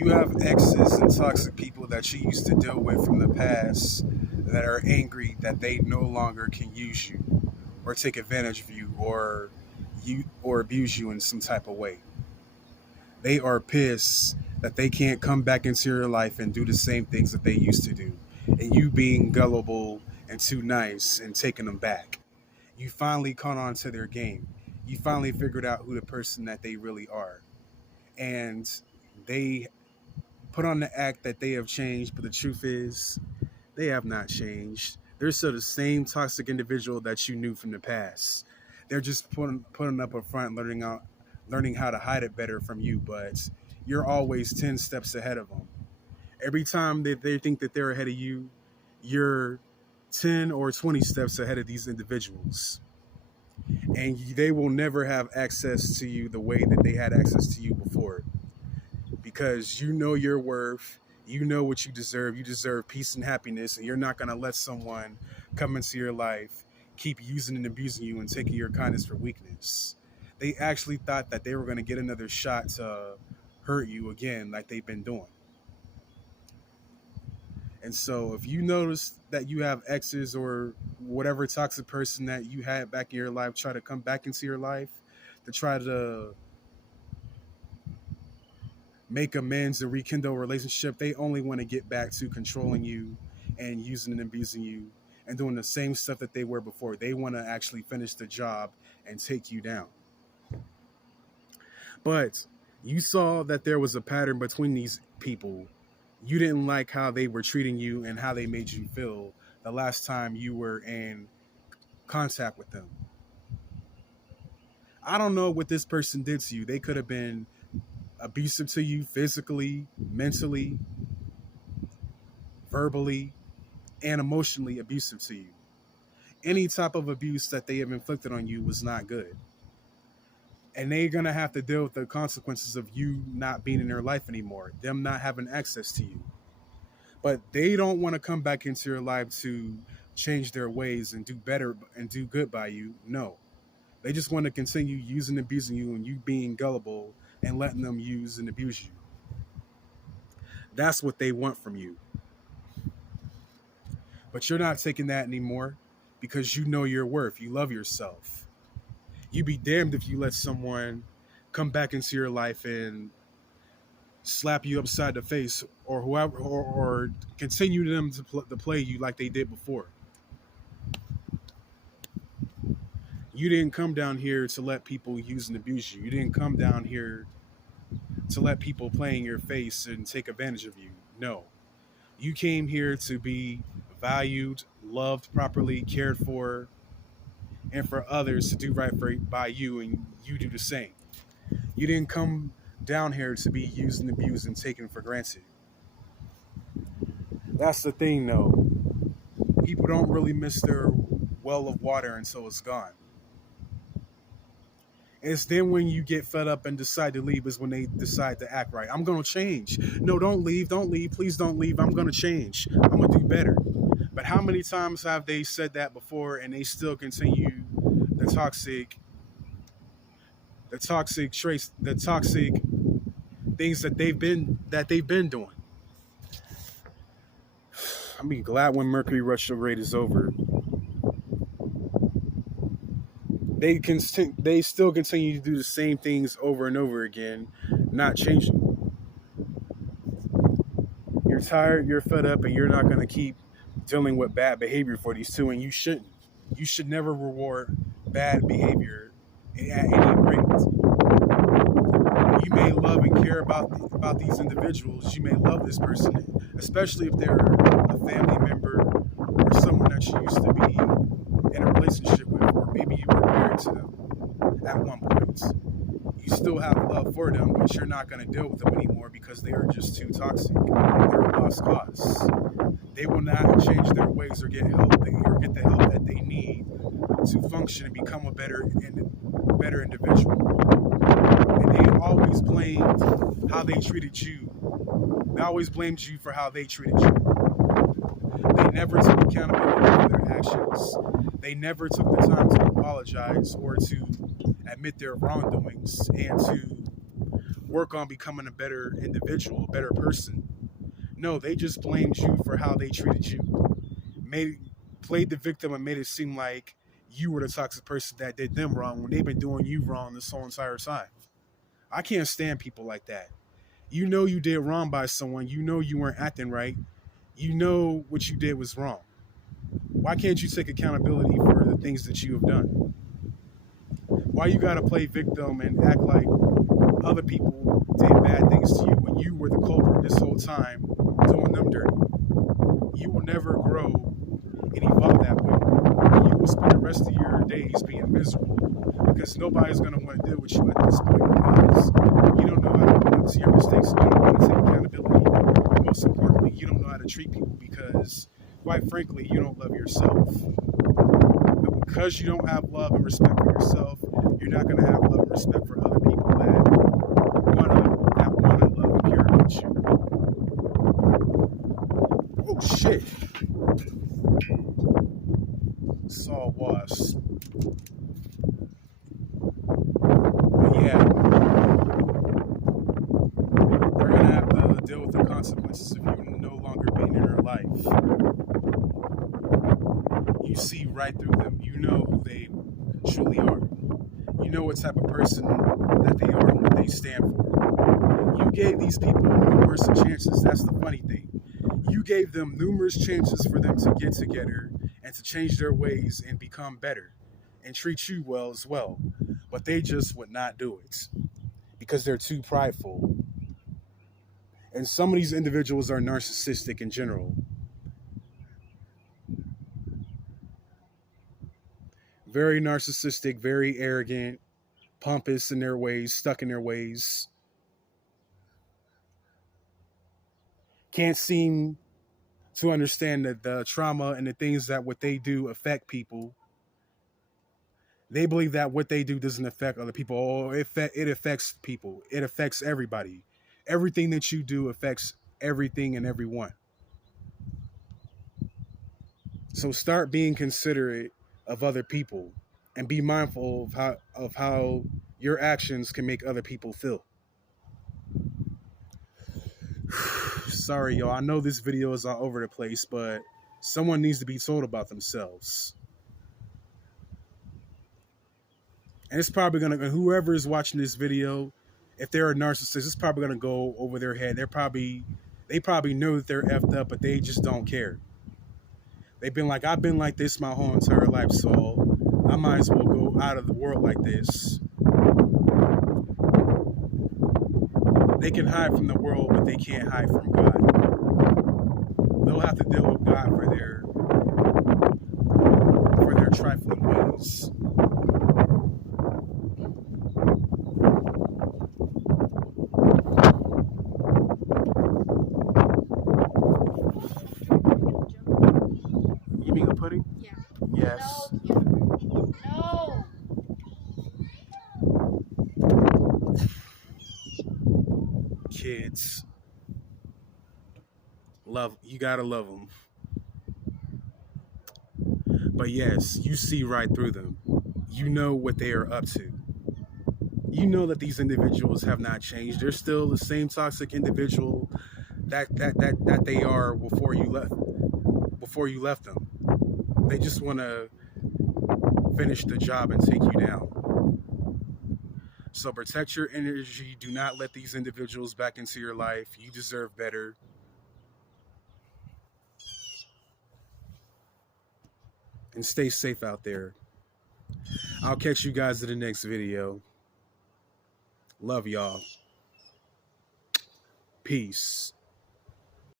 You have exes and toxic people that you used to deal with from the past that are angry that they no longer can use you or take advantage of you or abuse you in some type of way. They are pissed that they can't come back into your life and do the same things that they used to do. And you being gullible and too nice and taking them back. You finally caught on to their game. You finally figured out who the person that they really are. And they put on the act that they have changed, but the truth is they have not changed. They're still the same toxic individual that you knew from the past. They're just putting up a front, learning how to hide it better from you, but you're always 10 steps ahead of them. Every time that they think that they're ahead of you, you're 10 or 20 steps ahead of these individuals. And they will never have access to you the way that they had access to you before, because you know your worth, you know what you deserve. You deserve peace and happiness, and you're not going to let someone come into your life, keep using and abusing you, and taking your kindness for weakness. They actually thought that they were going to get another shot to hurt you again, like they've been doing. And so, if you notice that you have exes or whatever toxic person that you had back in your life try to come back into your life to try to make amends and rekindle a relationship, they only want to get back to controlling you and using and abusing you and doing the same stuff that they were before. They want to actually finish the job and take you down. But you saw that there was a pattern between these people. You didn't like how they were treating you and how they made you feel the last time you were in contact with them. I don't know what this person did to you. They could have been abusive to you physically, mentally, verbally, and emotionally abusive to you. Any type of abuse that they have inflicted on you was not good. And they're going to have to deal with the consequences of you not being in their life anymore, them not having access to you. But they don't want to come back into your life to change their ways and do better and do good by you. No. They just want to continue using and abusing you and you being gullible and letting them use and abuse you. That's what they want from you. But you're not taking that anymore because you know your worth. You love yourself. You'd be damned if you let someone come back into your life and slap you upside the face or whoever, or continue them to play you like they did before. You didn't come down here to let people use and abuse you. You didn't come down here to let people play in your face and take advantage of you. No. You came here to be valued, loved properly, cared for, and for others to do right by you, and you do the same. You didn't come down here to be used and abused and taken for granted. That's the thing, though. People don't really miss their well of water until it's gone. It's then when you get fed up and decide to leave is when they decide to act right. I'm going to change. No, don't leave. Don't leave. Please don't leave. I'm going to change. I'm going to do better. But how many times have they said that before and they still continue the toxic traits, the toxic things that they've been doing? I'll be glad when Mercury retrograde is over. They still continue to do the same things over and over again, not changing. You're tired, you're fed up, and you're not going to keep dealing with bad behavior for these two, and you shouldn't. You should never reward bad behavior at any rate. You may love and care about these individuals. You may love this person, especially if they're a family member or someone that you used to be in a relationship with, or maybe you were married to them at one point. You still have love for them, but you're not going to deal with them anymore because they are just too toxic. They're a lost cause. They will not change their ways or get help or get the help that they need to function and become a better individual. And they always blamed how they treated you. They always blamed you for how they treated you. They never took accountability for their actions. They never took the time to apologize or to admit their wrongdoings and to work on becoming a better individual, a better person. No, they just blamed you for how they treated you. Played the victim and made it seem like you were the toxic person that did them wrong when they've been doing you wrong this whole entire time. I can't stand people like that. You know you did wrong by someone. You know you weren't acting right. You know what you did was wrong. Why can't you take accountability for the things that you have done? Why you gotta play victim and act like other people did bad things to you when you were the culprit this whole time doing them dirty? You will never grow and evolve that way. And you will spend the rest of your days being miserable because nobody's going to want to deal with you at this point because you don't know how to own up to your mistakes. You don't know how to take accountability. And most importantly, you don't know how to treat people because, quite frankly, you don't love yourself. But because you don't have love and respect for yourself, you're not going to have love and respect for other people that want to love and care about you. Oh, shit. Saw a wasp. But yeah, they're going to have to deal with the consequences of you no longer being in their life. You see right through them. You know who they truly are. You know what type of person that they are and what they stand for. You gave these people numerous chances. That's the funny thing. You gave them numerous chances for them to get together and to change their ways and become better and treat you well as well. But they just would not do it because they're too prideful. And some of these individuals are narcissistic in general. Very narcissistic, very arrogant, pompous in their ways, stuck in their ways. Can't seem to understand that the trauma and the things that what they do affect people. They believe that what they do doesn't affect other people. Oh, it affects people. It affects everybody. Everything that you do affects everything and everyone. So start being considerate of other people and be mindful of how your actions can make other people feel. Sorry, y'all. I know this video is all over the place, but someone needs to be told about themselves. And it's probably going to, whoever is watching this video, if they're a narcissist, it's probably going to go over their head. They probably know that they're effed up, but they just don't care. They've been like, I've been like this my whole entire life, so I might as well go out of the world like this. They can hide from the world, but they can't hide from God. They'll have to deal with God for their trifling ways. You mean the pudding? Yeah. Yes. No. Kids. You gotta love them. But yes, you see right through them. You know what they are up to. You know that these individuals have not changed. They're still the same toxic individual that they are before you left them. They just want to finish the job and take you down. So protect your energy. Do not let these individuals back into your life. You deserve better. And stay safe out there. I'll catch you guys in the next video. Love y'all. Peace.